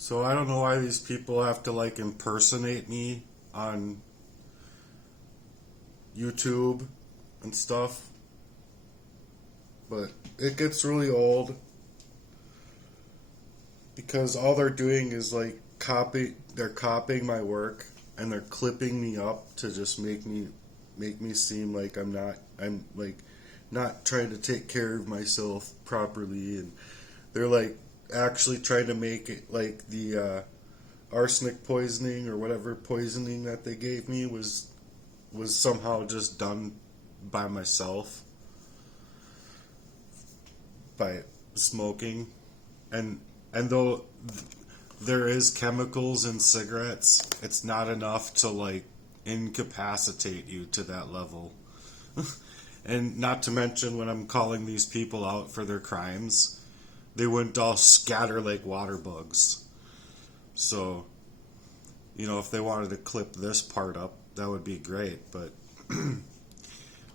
So I don't know why these people have to like impersonate me on YouTube and stuff, but it gets really old because all they're doing is like they're copying my work and they're clipping me up to just make me seem like I'm like not trying to take care of myself properly, and they're like actually trying to make it like the arsenic poisoning or whatever poisoning that they gave me was somehow just done by myself by smoking, and though there is chemicals in cigarettes, it's not enough to like incapacitate you to that level. And not to mention, when I'm calling these people out for their crimes, they wouldn't all scatter like water bugs. So, if they wanted to clip this part up, that would be great. But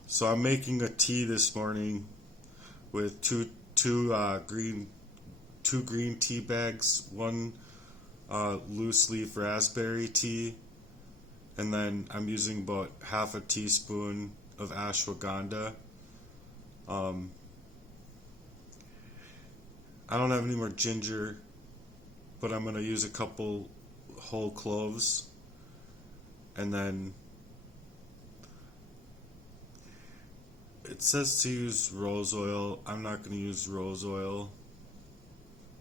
so I'm making a tea this morning with two green tea bags, one loose leaf raspberry tea, and then I'm using about half a teaspoon of ashwagandha. I don't have any more ginger, but I'm going to use a couple whole cloves, and then it says to use rose oil. I'm not going to use rose oil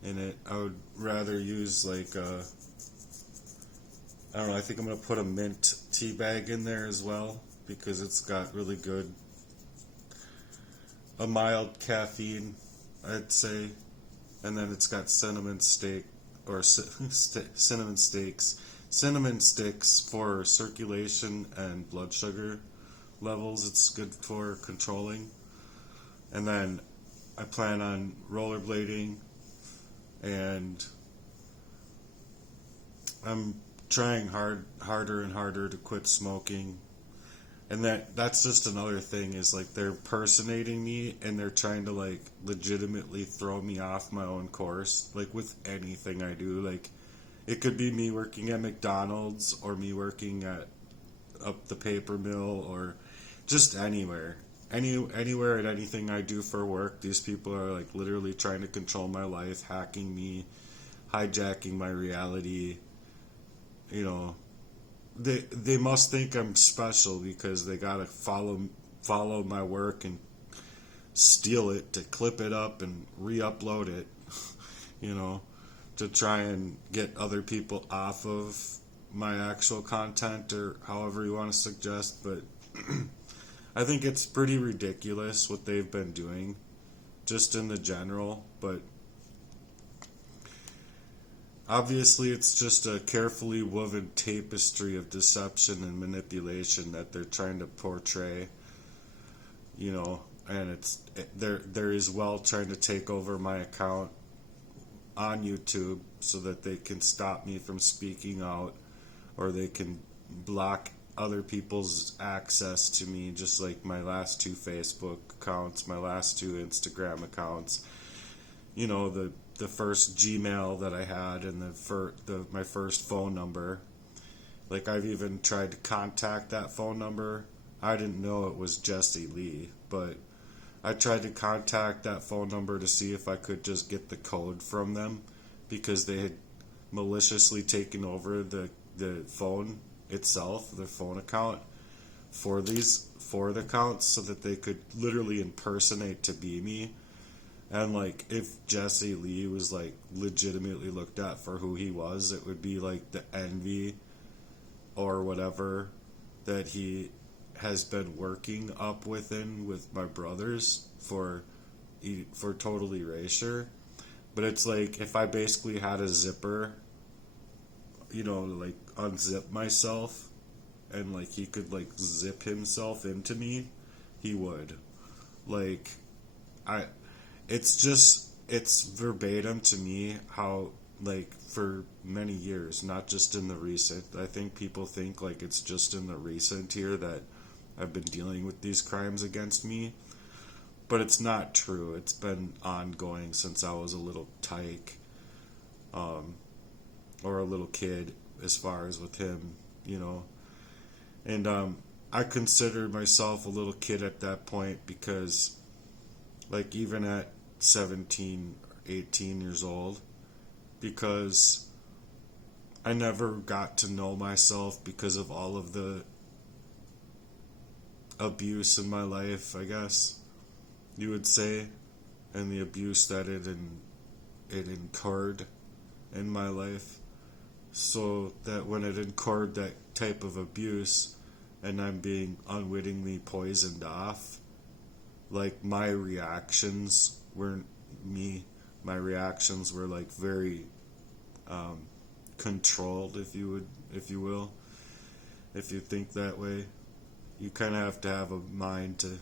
in it. I would rather use like I don't know, I think I'm going to put a mint tea bag in there as well because it's got really good, a mild caffeine, I'd say. And then it's got cinnamon sticks for circulation and blood sugar levels. It's good for controlling. And then I plan on rollerblading, and I'm trying harder and harder to quit smoking. And that's just another thing, is like they're impersonating me and they're trying to like legitimately throw me off my own course, like with anything I do. Like it could be me working at McDonald's or me working at up the paper mill or just anywhere. Anywhere and anything I do for work, these people are like literally trying to control my life, hacking me, hijacking my reality. You know, they must think I'm special because they gotta follow my work and steal it to clip it up and re-upload it, to try and get other people off of my actual content, or however you want to suggest. But I think it's pretty ridiculous what they've been doing, just in the general. But obviously, it's just a carefully woven tapestry of deception and manipulation that they're trying to portray, and they're as well trying to take over my account on YouTube so that they can stop me from speaking out, or they can block other people's access to me, just like my last two Facebook accounts, my last two Instagram accounts, the first Gmail that I had, and my first phone number. Like, I've even tried to contact that phone number. I didn't know it was Jesse Lee, but I tried to contact that phone number to see if I could just get the code from them, because they had maliciously taken over the phone itself, the phone account for the accounts, so that they could literally impersonate to be me. And like, if Jesse Lee was like legitimately looked at for who he was, it would be like the envy or whatever that he has been working up with my brothers for total erasure. But it's like, if I basically had a zipper, like unzip myself, and like he could like zip himself into me, he would. Like, it's verbatim to me how, like, for many years, not just in the recent, I think people think like it's just in the recent here that I've been dealing with these crimes against me, but it's not true. It's been ongoing since I was a little tyke. or a little kid as far as with him, you know. And I considered myself a little kid at that point because, like, even at 17, 18 years old, because I never got to know myself because of all of the abuse in my life, I guess you would say, and the abuse that it incurred in my life. So that when it incurred that type of abuse and I'm being unwittingly poisoned off, like my reactions weren't me. My reactions were like very controlled, if you will, if you think that way. You kind of have to have a mind to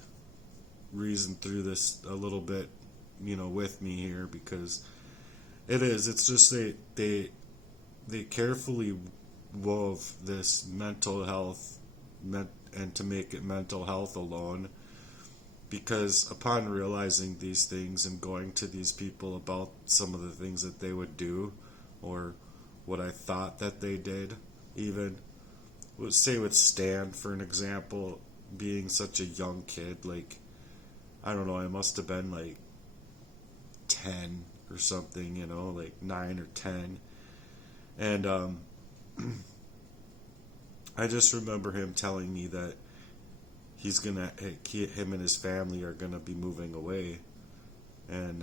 reason through this a little bit, you know, with me here, because it's just they carefully wove this mental health and to make it mental health alone, because upon realizing these things and going to these people about some of the things that they would do, or what I thought that they did, even say with Stan for an example, being such a young kid, like, I don't know, I must have been like 10 or something, you know, like 9 or 10. And I just remember him telling me that him and his family are gonna be moving away, and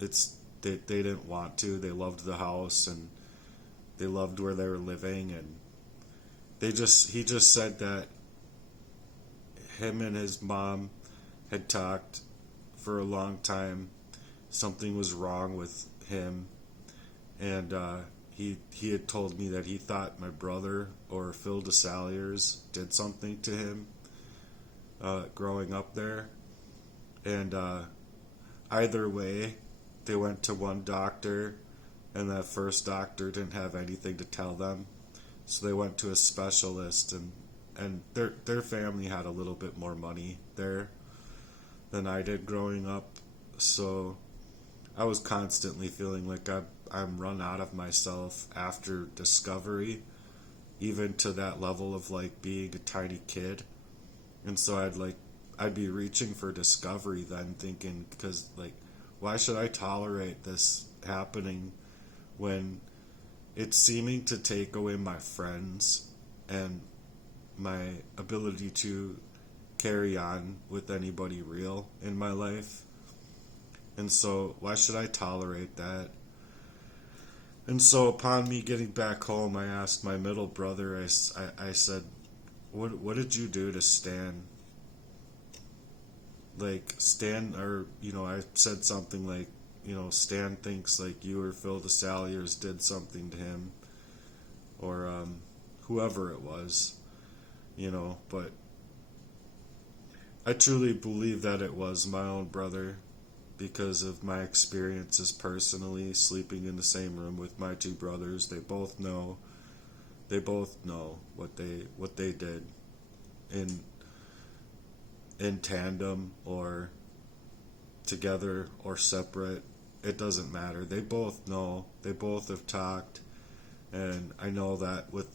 they didn't want to. They loved the house and they loved where they were living, and he just said that him and his mom had talked for a long time. Something was wrong with him, and he had told me that he thought my brother or Phil DeSaliers did something to him growing up there. And either way, they went to one doctor, and that first doctor didn't have anything to tell them, so they went to a specialist, and their family had a little bit more money there than I did growing up, so I was constantly feeling like I'm run out of myself after discovery, even to that level of like being a tiny kid. And so I'd be reaching for discovery then, thinking, because like, why should I tolerate this happening when it's seeming to take away my friends and my ability to carry on with anybody real in my life? And so why should I tolerate that? And so upon me getting back home, I asked my middle brother, I said, what did you do to Stan? Like, Stan, or, you know, I said something like, you know, Stan thinks like you or Phil DeSaliers did something to him, or whoever it was, you know, but I truly believe that it was my own brother, because of my experiences personally, sleeping in the same room with my two brothers. They both know what they did in tandem or together or separate. It doesn't matter. They both know. They both have talked, and I know that with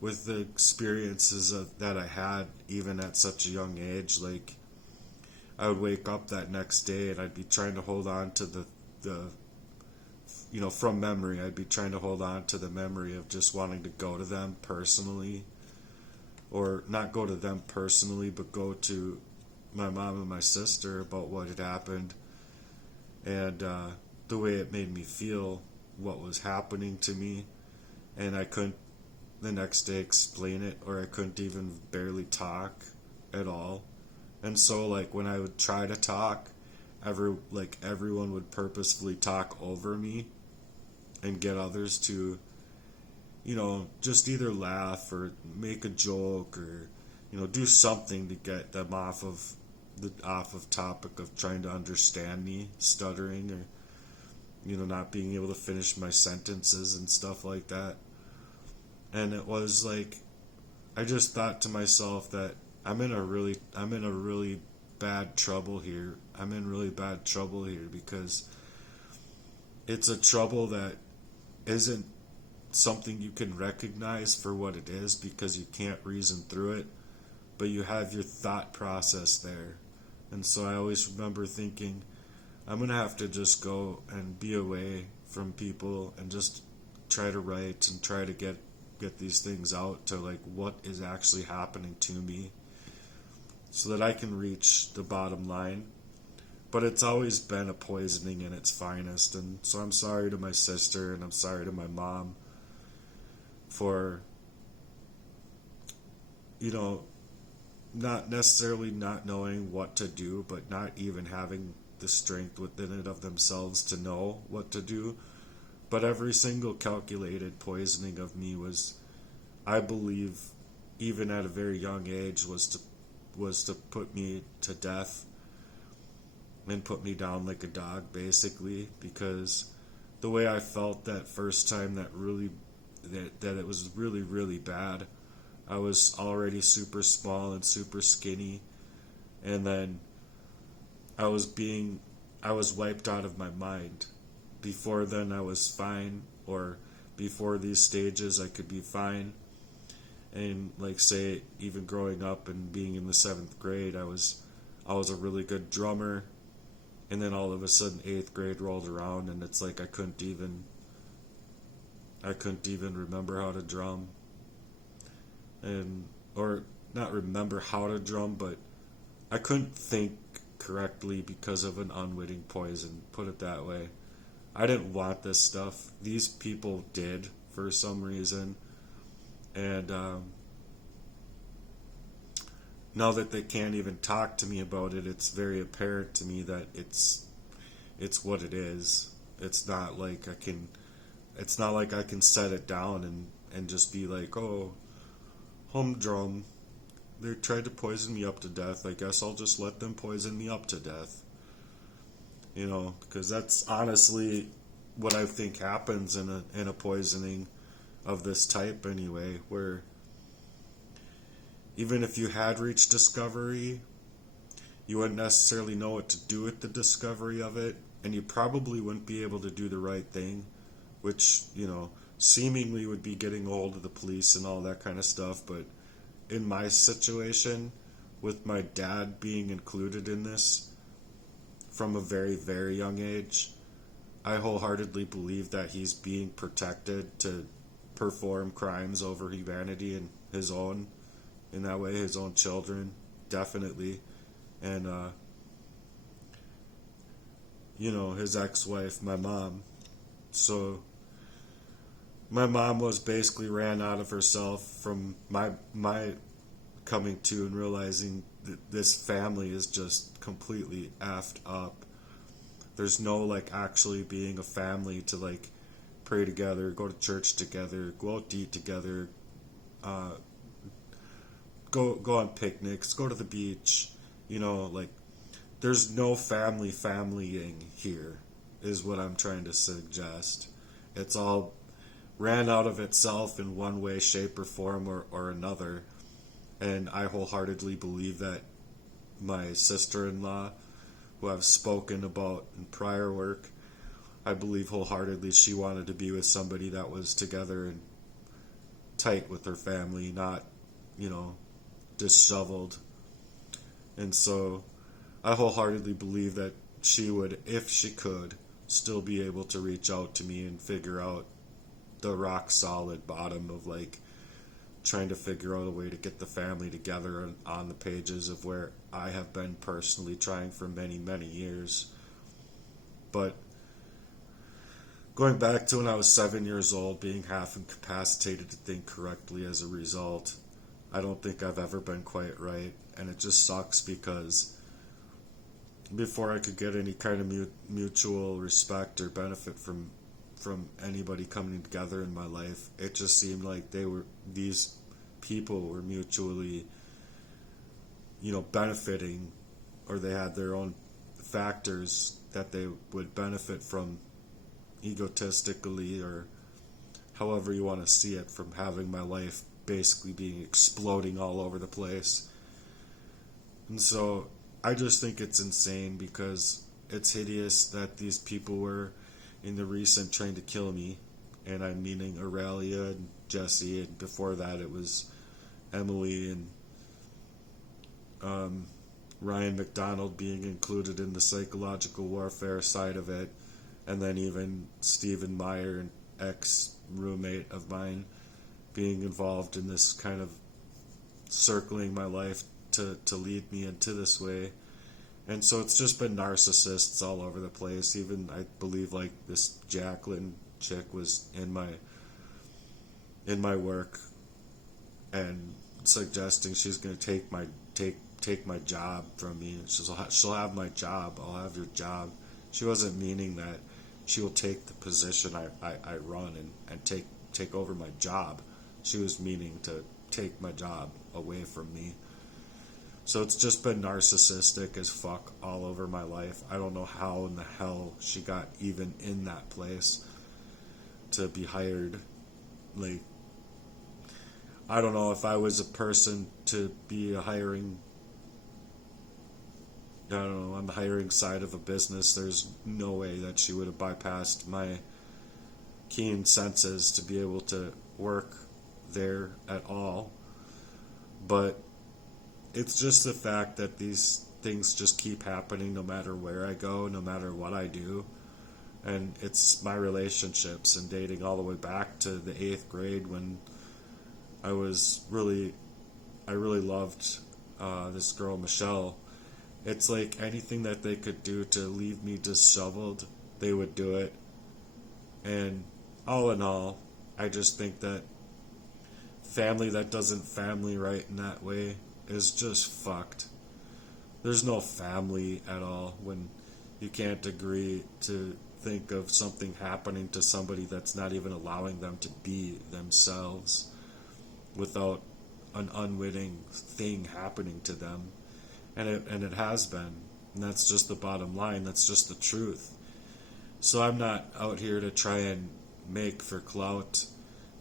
the experiences that I had, even at such a young age, like, I would wake up that next day and I'd be trying to hold on to the you know, from memory, I'd be trying to hold on to the memory of just wanting to go to them personally, or not go to them personally, but go to my mom and my sister about what had happened, and the way it made me feel, what was happening to me, and I couldn't the next day explain it, or I couldn't even barely talk at all. And so, like, when I would try to talk, everyone would purposefully talk over me and get others to, you know, just either laugh or make a joke, or, you know, do something to get them off of topic of trying to understand me stuttering, or, you know, not being able to finish my sentences and stuff like that. And it was like, I just thought to myself that I'm in a really bad trouble here. I'm in really bad trouble here, because it's a trouble that isn't something you can recognize for what it is because you can't reason through it, but you have your thought process there. And so I always remember thinking, I'm going to have to just go and be away from people and just try to write and try to get these things out to like what is actually happening to me so that I can reach the bottom line. But it's always been a poisoning in its finest, and so I'm sorry to my sister and I'm sorry to my mom for, you know, not necessarily not knowing what to do, but not even having the strength within it of themselves to know what to do. But every single calculated poisoning of me was, I believe, even at a very young age, was to put me to death and put me down like a dog, basically, because the way I felt that first time that it was really, really bad. I was already super small and super skinny, and then I was wiped out of my mind. Before then I was fine, or before these stages I could be fine. And like say even growing up and being in the 7th grade, I was a really good drummer, and then all of a sudden 8th grade rolled around and it's like I couldn't even remember how to drum. And or not remember how to drum, but I couldn't think correctly because of an unwitting poison, put it that way. I didn't want this stuff. These people did for some reason. And now that they can't even talk to me about it, it's very apparent to me that it's what it is. It's not like I can set it down and just be like, oh, humdrum, they tried to poison me up to death. I guess I'll just let them poison me up to death. You know, because that's honestly what I think happens in a poisoning of this type anyway, where even if you had reached discovery, you wouldn't necessarily know what to do with the discovery of it, and you probably wouldn't be able to do the right thing, which, you know, seemingly would be getting a hold of the police and all that kind of stuff. But in my situation, with my dad being included in this from a very, very young age, I wholeheartedly believe that he's being protected to perform crimes over humanity and his own, in that way, his own children, definitely. And, you know, his ex-wife, my mom. So my mom was basically ran out of herself from my coming to and realizing that this family is just completely effed up. There's no like actually being a family to like pray together, go to church together, go out to eat together, go on picnics, go to the beach. You know, like there's no familying here, is what I'm trying to suggest. It's all ran out of itself in one way, shape, or form or another. And I wholeheartedly believe that my sister-in-law, who I've spoken about in prior work, I believe wholeheartedly she wanted to be with somebody that was together and tight with her family, not, you know, disheveled. And so I wholeheartedly believe that she would, if she could, still be able to reach out to me and figure out the rock solid bottom of like trying to figure out a way to get the family together on the pages of where I have been personally trying for many, many years. But going back to when I was 7 years old, being half incapacitated to think correctly as a result, I don't think I've ever been quite right. And it just sucks because before I could get any kind of mutual respect or benefit from anybody coming together in my life, it just seemed like these people were mutually, you know, benefiting, or they had their own factors that they would benefit from egotistically, or however you want to see it, from having my life basically being exploding all over the place. And so I just think it's insane, because it's hideous that these people were in the recent trying to kill me, and I'm meaning Aurelia and Jesse, and before that it was Emily and Ryan McDonald being included in the psychological warfare side of it, and then even Stephen Meyer, an ex-roommate of mine, being involved in this kind of circling my life to lead me into this way. And so it's just been narcissists all over the place. Even I believe like this Jacqueline chick was in my work and suggesting she's going to take my job from me. She'll have my job. I'll have your job. She wasn't meaning that she will take the position I run and take over my job. She was meaning to take my job away from me. So it's just been narcissistic as fuck all over my life. I don't know how in the hell she got even in that place to be hired. Like, I don't know if I was a person to be a hiring, I don't know, on the hiring side of a business, there's no way that she would have bypassed my keen senses to be able to work there at all. But it's just the fact that these things just keep happening no matter where I go, no matter what I do. And it's my relationships and dating all the way back to the 8th grade when I really loved this girl, Michelle. It's like anything that they could do to leave me disheveled, they would do it. And all in all, I just think that family that doesn't family right in that way is just fucked. There's no family at all when you can't agree to think of something happening to somebody that's not even allowing them to be themselves without an unwitting thing happening to them. And it has been. And that's just the bottom line. That's just the truth. So I'm not out here to try and make for clout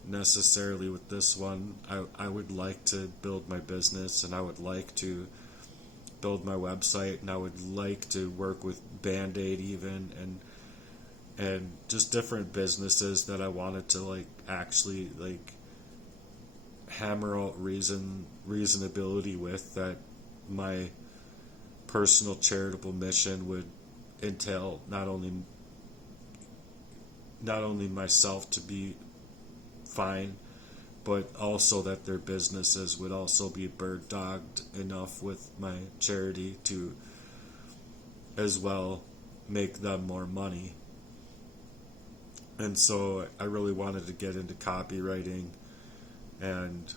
necessarily with this one. I would like to build my business, and I would like to build my website, and I would like to work with Band-Aid even, and just different businesses that I wanted to like actually like hammer out reasonability with, that my personal charitable mission would entail not only myself to be fine, but also that their businesses would also be bird dogged enough with my charity to as well make them more money. And so I really wanted to get into copywriting and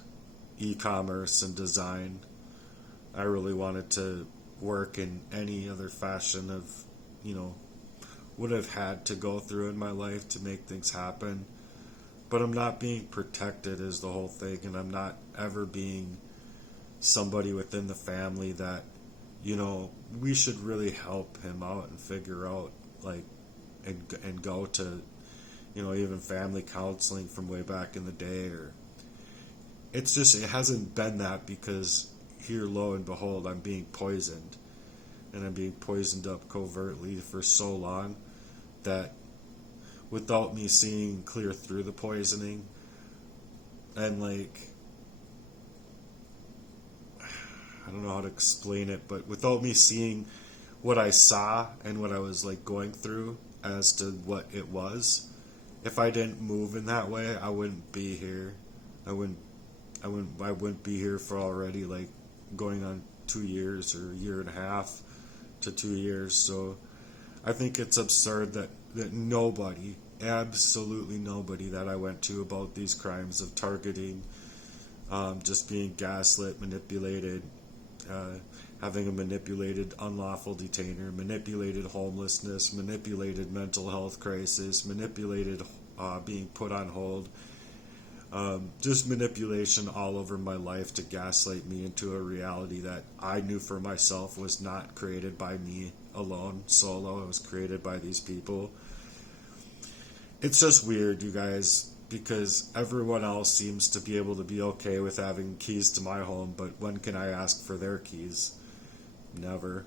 e-commerce and design. I really wanted to work in any other fashion of, what I've had to go through in my life to make things happen. But I'm not being protected is the whole thing, and I'm not ever being somebody within the family that, we should really help him out and figure out, like, and go to, even family counseling from way back in the day. Or it's just, it hasn't been that, because here, lo and behold, I'm being poisoned, and I'm being poisoned up covertly for so long that without me seeing clear through the poisoning, and like, I don't know how to explain it, but without me seeing what I saw and what I was like going through as to what it was, if I didn't move in that way, I wouldn't be here. I wouldn't be here for already like going on 2 years or a year and a half to 2 years. So I think it's absurd that nobody, absolutely nobody that I went to about these crimes of targeting, just being gaslit, manipulated, having a manipulated unlawful detainer, manipulated homelessness, manipulated mental health crisis, manipulated being put on hold, just manipulation all over my life to gaslight me into a reality that I knew for myself was not created by me alone, solo. It was created by these people. It's just weird, you guys, because everyone else seems to be able to be okay with having keys to my home, but when can I ask for their keys? Never.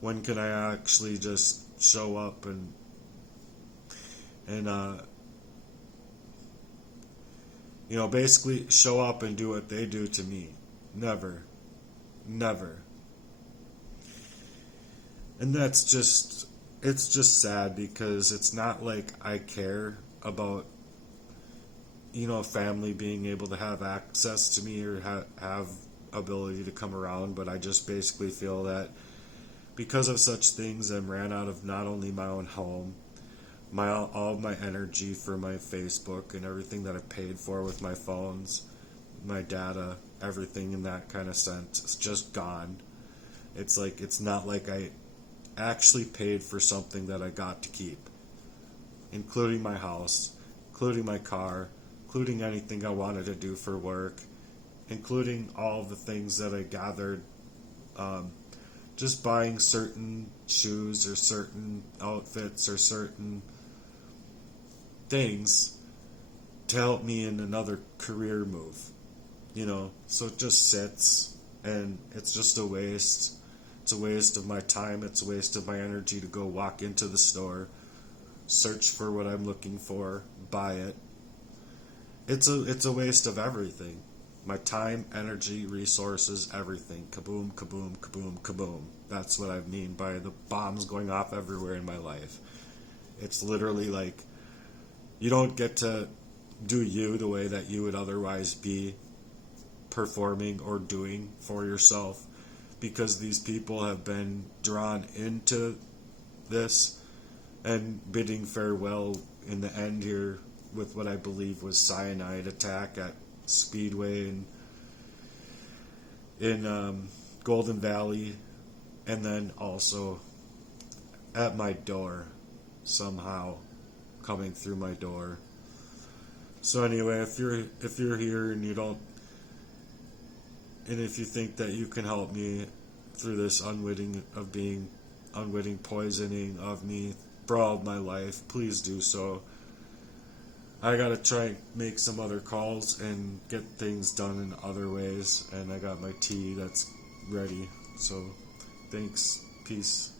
When can I actually just show up and Basically show up and do what they do to me. Never. Never. And it's just sad because it's not like I care about, family being able to have access to me or have ability to come around, but I just basically feel that because of such things, I'm ran out of not only my own home, all of my energy for my Facebook and everything that I paid for with my phones, my data, everything in that kind of sense. It's just gone. It's not like I actually paid for something that I got to keep, including my house, including my car, including anything I wanted to do for work, including all the things that I gathered, just buying certain shoes or certain outfits or certain things to help me in another career move. So it just sits, and it's just a waste. It's a waste of my time. It's a waste of my energy to go walk into the store, search for what I'm looking for, buy it. It's a waste of everything. My time, energy, resources, everything. Kaboom, kaboom, kaboom, kaboom. That's what I mean by the bombs going off everywhere in my life. It's literally like you don't get to do you the way that you would otherwise be performing or doing for yourself, because these people have been drawn into this and bidding farewell in the end here with what I believe was cyanide attack at Speedway in Golden Valley, and then also at my door, somehow coming through my door. So anyway, if you're here and if you think that you can help me through this unwitting poisoning of me for all of my life, please do so. I gotta try and make some other calls and get things done in other ways, and I got my tea that's ready. So thanks, peace.